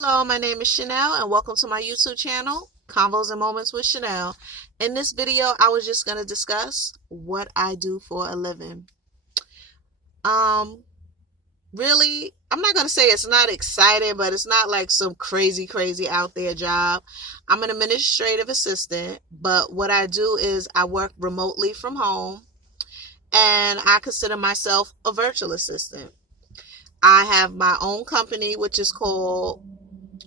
Hello, my name is Chanel and welcome to my YouTube channel, Convos and Moments with Chanel. In this video, I was just going to discuss what I do for a living. Um, really, I'm not going to say it's not exciting, but it's not like some crazy out there job. I'm an administrative assistant, but what I do is I work remotely from home and I consider myself a virtual assistant. I have my own company, which is called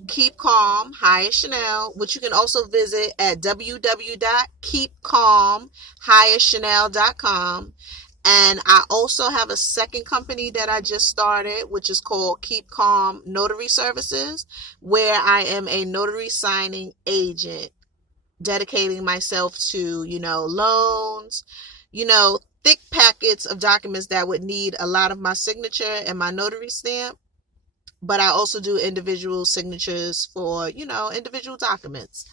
Keep Calm, Hire Chanel, which you can also visit at www.keepcalmhirechanel.com. And I also have a second company that I just started, which is called Keep Calm Notary Services, where I am a notary signing agent, dedicating myself to, loans, thick packets of documents that would need a lot of my signature and my notary stamp. But I also do individual signatures for, individual documents.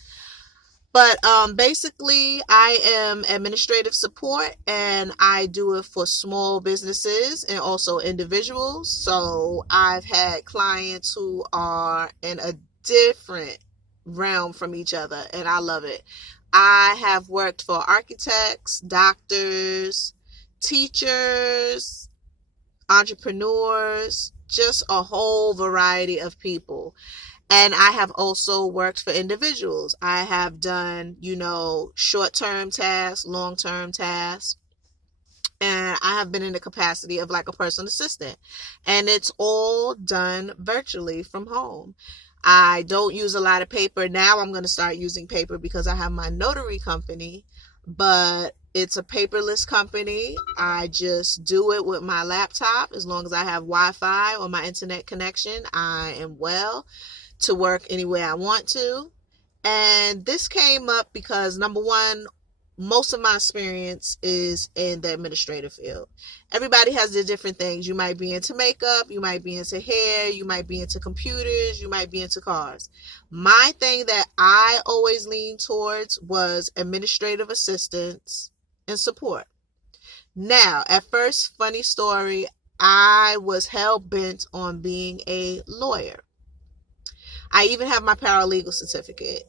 But basically, I am administrative support and I do it for small businesses and also individuals. So I've had clients who are in a different realm from each other, and I love it. I have worked for architects, doctors, teachers, entrepreneurs, just a whole variety of people. And I have also worked for individuals. I have done, short-term tasks, long-term tasks. And I have been in the capacity of like a personal assistant. And it's all done virtually from home. I don't use a lot of paper. Now I'm going to start using paper because I have my notary company, but it's a paperless company. I just do it with my laptop. As long as I have Wi-Fi or my internet connection, I am well to work anywhere I want to. And this came up because, number one, most of my experience is in the administrative field. Everybody has their different things. You might be into makeup, you might be into hair, you might be into computers, you might be into cars. My thing that I always leaned towards was administrative assistance and support. Now, at first, funny story, I was hell-bent on being a lawyer. I even have my paralegal certificate.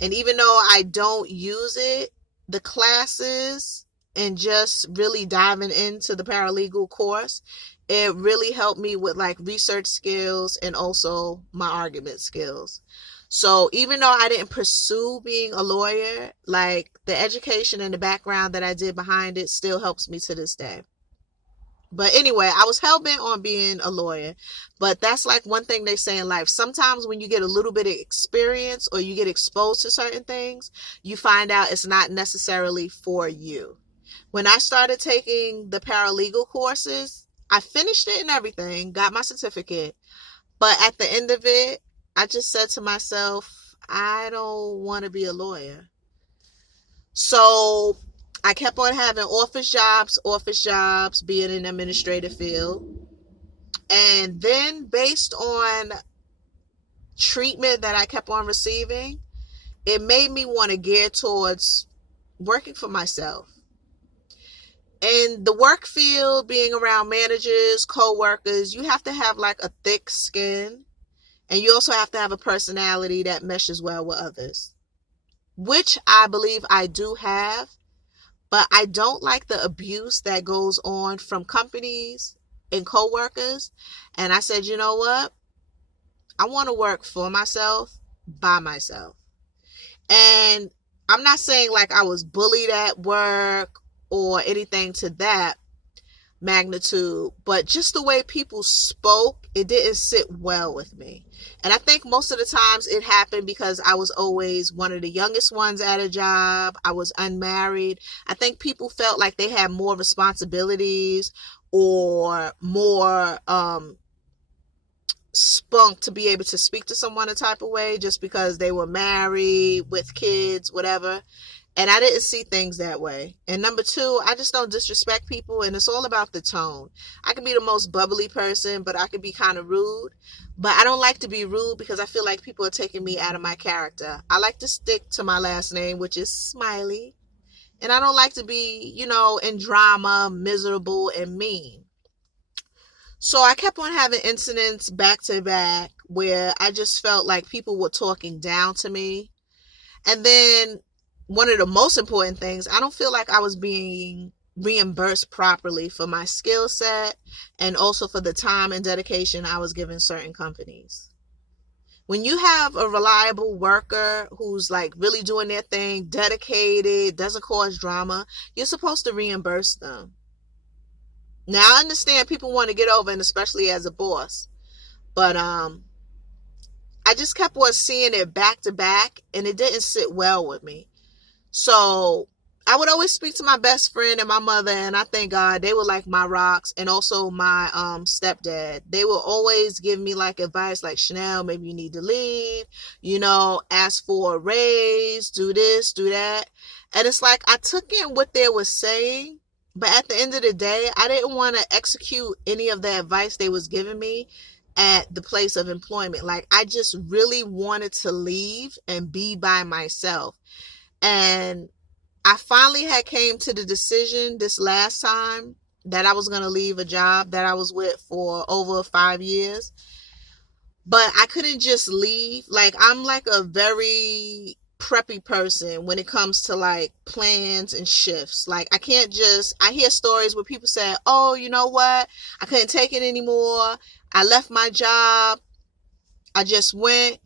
And even though I don't use it, the classes and just really diving into the paralegal course, it really helped me with like research skills and also my argument skills. So even though I didn't pursue being a lawyer, like the education and the background that I did behind it still helps me to this day. But anyway, I was hell-bent on being a lawyer. But that's like one thing they say in life. Sometimes when you get a little bit of experience or you get exposed to certain things, you find out it's not necessarily for you. When I started taking the paralegal courses, I finished it and everything, got my certificate. But at the end of it, I just said to myself, I don't want to be a lawyer. So I kept on having office jobs, being in the administrative field. And then based on treatment that I kept on receiving, it made me want to gear towards working for myself. In the work field, being around managers, co-workers, you have to have like a thick skin. And you also have to have a personality that meshes well with others, which I believe I do have. But I don't like the abuse that goes on from companies and coworkers. And I said, you know what? I want to work for myself, by myself. And I'm not saying like I was bullied at work or anything to that magnitude, but just the way people spoke, it didn't sit well with me. And I think most of the times it happened because I was always one of the youngest ones at a job. I was unmarried. I think people felt like they had more responsibilities or more spunk to be able to speak to someone a type of way just because they were married with kids, whatever. And I didn't see things that way. And number two, I just don't disrespect people. And it's all about the tone. I can be the most bubbly person, but I can be kind of rude. But I don't like to be rude because I feel like people are taking me out of my character. I like to stick to my last name, which is Smiley. And I don't like to be, in drama, miserable, and mean. So I kept on having incidents back to back where I just felt like people were talking down to me. And then one of the most important things, I don't feel like I was being reimbursed properly for my skill set and also for the time and dedication I was giving certain companies. When you have a reliable worker who's like really doing their thing, dedicated, doesn't cause drama, you're supposed to reimburse them. Now, I understand people want to get over, and especially as a boss, but I just kept on seeing it back to back, and it didn't sit well with me. So I would always speak to my best friend and my mother, and I thank God they were like my rocks, and also my stepdad. They will always give me like advice, like, Chanel, maybe you need to leave, ask for a raise, do this, do that. And it's like I took in what they were saying, but at the end of the day, I didn't want to execute any of the advice they was giving me at the place of employment. Like, I just really wanted to leave and be by myself. And I finally had came to the decision this last time that I was going to leave a job that I was with for over 5 years. But I couldn't just leave. Like, I'm like a very preppy person when it comes to like plans and shifts. Like, I can't just, I hear stories where people say, oh, you know what? I couldn't take it anymore. I left my job. I just went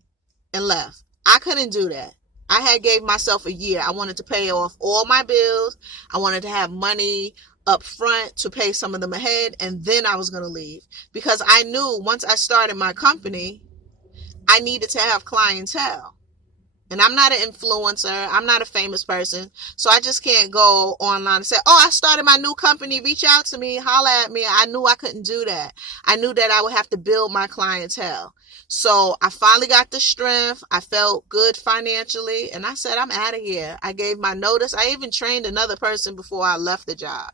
and left. I couldn't do that. I had gave myself a year. I wanted to pay off all my bills. I wanted to have money up front to pay some of them ahead, and then I was going to leave, because I knew once I started my company, I needed to have clientele. And I'm not an influencer. I'm not a famous person. So I just can't go online and say, oh, I started my new company. Reach out to me. Holla at me. I knew I couldn't do that. I knew that I would have to build my clientele. So I finally got the strength. I felt good financially. And I said, I'm out of here. I gave my notice. I even trained another person before I left the job.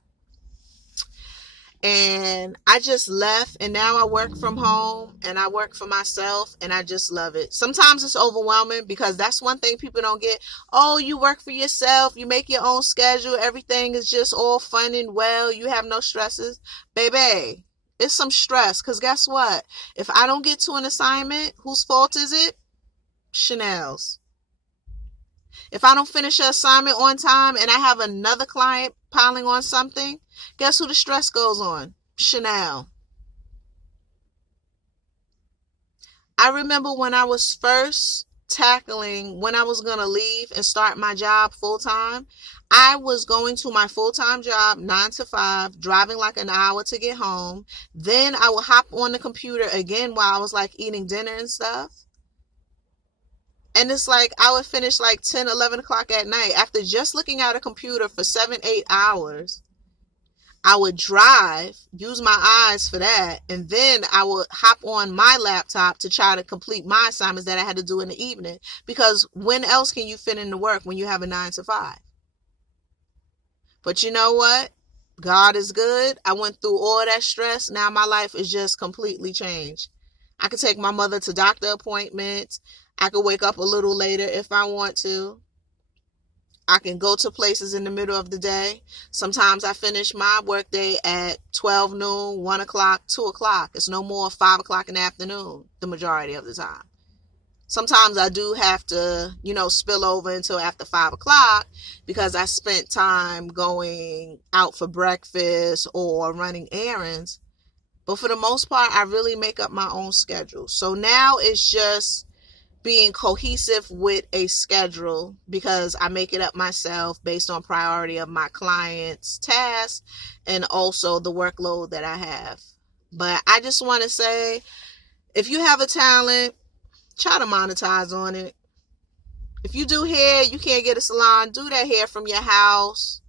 And I just left, and now I work from home and I work for myself, and I just love it. Sometimes it's overwhelming, because that's one thing people don't get. Oh, you work for yourself, you make your own schedule, everything is just all fun and well, you have no stresses. Baby, it's some stress, because guess what? If I don't get to an assignment, whose fault is it? Chanel's. If I don't finish an assignment on time and I have another client piling on something, guess who the stress goes on? Chanel. I remember when I was first tackling when I was going to leave and start my job full time, I was going to my full-time job 9 to 5, driving like an hour to get home. Then I would hop on the computer again while I was like eating dinner and stuff. And it's like I would finish like 10, 11 o'clock at night after just looking at a computer for 7, 8 hours. I would drive, use my eyes for that, and then I would hop on my laptop to try to complete my assignments that I had to do in the evening. Because when else can you fit into work when you have a 9 to 5? But you know what? God is good. I went through all that stress. Now my life is just completely changed. I could take my mother to doctor appointments. I could wake up a little later if I want to. I can go to places in the middle of the day. Sometimes I finish my workday at 12 noon, 1 o'clock, 2 o'clock. It's no more 5 o'clock in the afternoon the majority of the time. Sometimes I do have to, spill over until after 5 o'clock because I spent time going out for breakfast or running errands. But for the most part, I really make up my own schedule. So now it's just being cohesive with a schedule, because I make it up myself based on priority of my client's tasks and also the workload that I have. But I just want to say, if you have a talent, try to monetize on it. If you do hair, you can't get a salon, do that hair from your house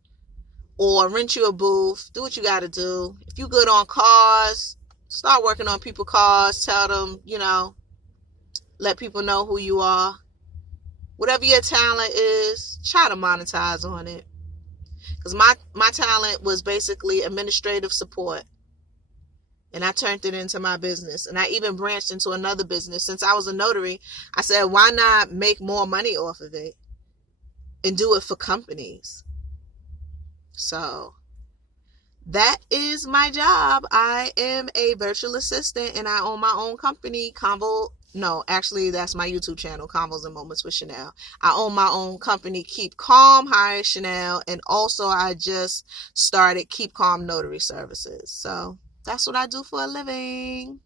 or rent you a booth. Do what you got to do. If you good on cars, start working on people's cars. Tell them, let people know who you are. Whatever your talent is, try to monetize on it. Because my talent was basically administrative support. And I turned it into my business. And I even branched into another business. Since I was a notary, I said, why not make more money off of it and do it for companies? So that is my job. I am a virtual assistant and I own my own company, No, actually, that's my YouTube channel, Convos and Moments with Chanel. I own my own company, Keep Calm Hire Chanel, and also I just started Keep Calm Notary Services. So that's what I do for a living.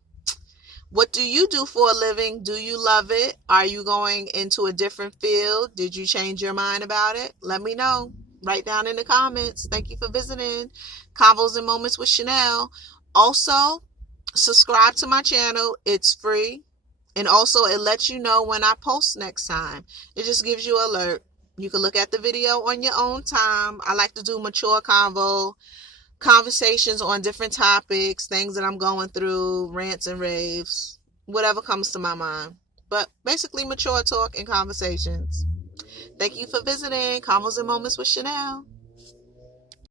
What do you do for a living? Do you love it? Are you going into a different field? Did you change your mind about it? Let me know. Write down in the comments. Thank you for visiting Convos and Moments with Chanel. Also, subscribe to my channel. It's free. And also, it lets you know when I post next time. It just gives you an alert. You can look at the video on your own time. I like to do mature conversations on different topics, things that I'm going through, rants and raves, whatever comes to my mind. But basically, mature talk and conversations. Thank you for visiting Convos and Moments with Chanel.